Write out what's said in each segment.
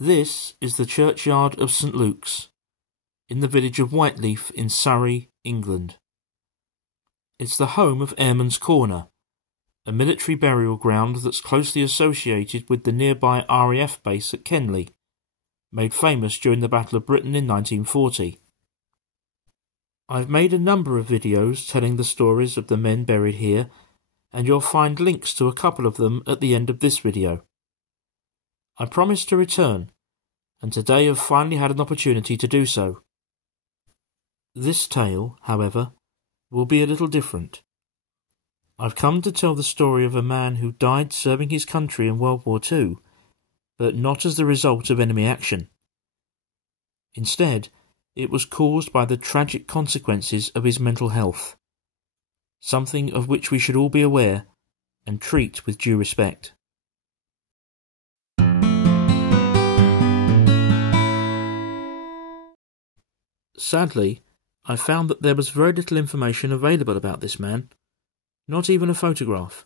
This is the churchyard of St Luke's, in the village of Whiteleaf in Surrey, England. It's the home of Airmen's Corner, a military burial ground that's closely associated with the nearby R.A.F base at Kenley, made famous during the Battle of Britain in 1940. I've made a number of videos telling the stories of the men buried here, and you'll find links to a couple of them at the end of this video. I promised to return, and today I've finally had an opportunity to do so. This tale, however, will be a little different. I've come to tell the story of a man who died serving his country in World War II, but not as the result of enemy action. Instead, it was caused by the tragic consequences of his mental health, something of which we should all be aware and treat with due respect. Sadly, I found that there was very little information available about this man, not even a photograph,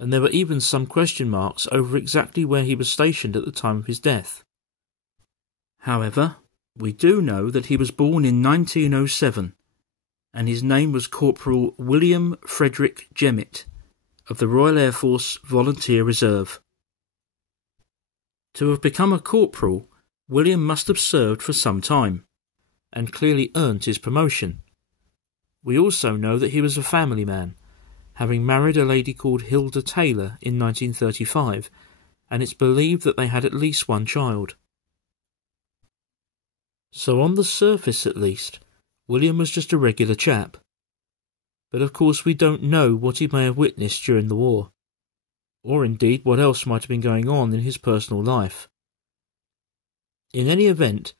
and there were even some question marks over exactly where he was stationed at the time of his death. However, we do know that he was born in 1907, and his name was Corporal William Frederick Jemmett, of the Royal Air Force Volunteer Reserve. To have become a corporal, William must have served for some time, and clearly earned his promotion. We also know that he was a family man, having married a lady called Hilda Taylor in 1935, and it's believed that they had at least one child. So on the surface at least, William was just a regular chap. But of course we don't know what he may have witnessed during the war, or indeed what else might have been going on in his personal life. In any event,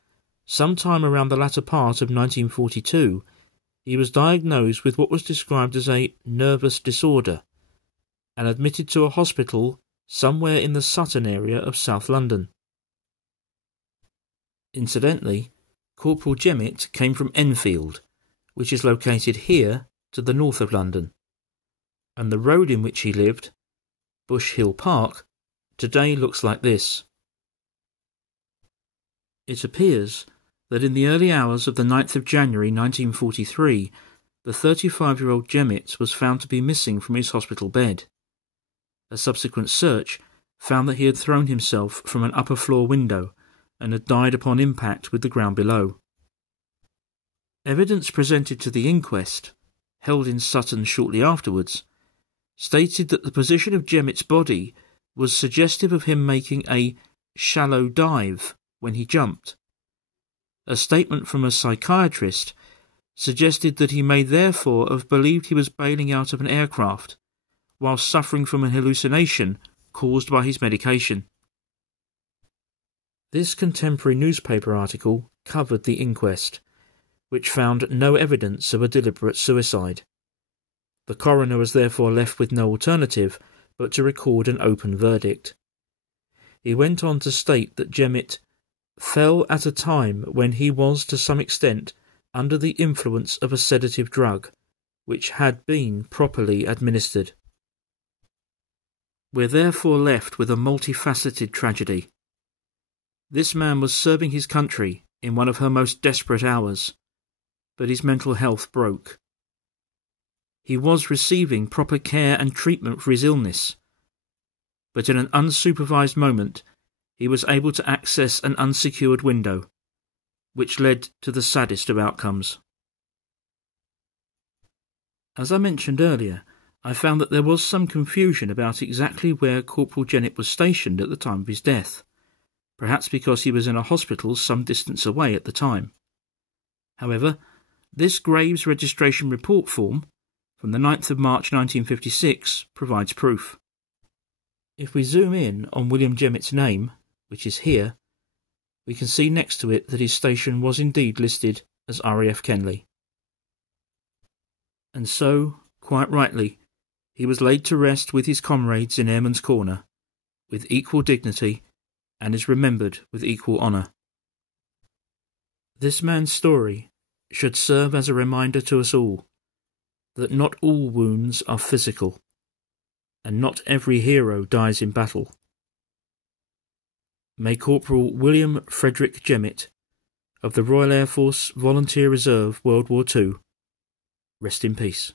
sometime around the latter part of 1942, he was diagnosed with what was described as a nervous disorder and admitted to a hospital somewhere in the Sutton area of South London. Incidentally, Corporal Jemmett came from Enfield, which is located here to the north of London, and the road in which he lived, Bush Hill Park, today looks like this. It appears that in the early hours of the 9th of January 1943, the 35-year-old Jemmett was found to be missing from his hospital bed. A subsequent search found that he had thrown himself from an upper floor window and had died upon impact with the ground below. Evidence presented to the inquest, held in Sutton shortly afterwards, stated that the position of Gemmett's body was suggestive of him making a shallow dive when he jumped. A statement from a psychiatrist suggested that he may therefore have believed he was bailing out of an aircraft while suffering from an hallucination caused by his medication. This contemporary newspaper article covered the inquest, which found no evidence of a deliberate suicide. The coroner was therefore left with no alternative but to record an open verdict. He went on to state that Jemmett fell at a time when he was to some extent under the influence of a sedative drug, which had been properly administered. We're therefore left with a multifaceted tragedy. This man was serving his country in one of her most desperate hours, but his mental health broke. He was receiving proper care and treatment for his illness, but in an unsupervised moment he was able to access an unsecured window, which led to the saddest of outcomes. As I mentioned earlier, I found that there was some confusion about exactly where Corporal Jemmett was stationed at the time of his death, perhaps because he was in a hospital some distance away at the time. However, this Graves registration report form, from the 9th of March 1956, provides proof. If we zoom in on William Gemmett's name, which is here, we can see next to it that his station was indeed listed as R.A.F. Kenley. And so, quite rightly, he was laid to rest with his comrades in Airmen's Corner, with equal dignity, and is remembered with equal honour. This man's story should serve as a reminder to us all that not all wounds are physical, and not every hero dies in battle. May Corporal William Frederick Jemmett of the Royal Air Force Volunteer Reserve World War II rest in peace.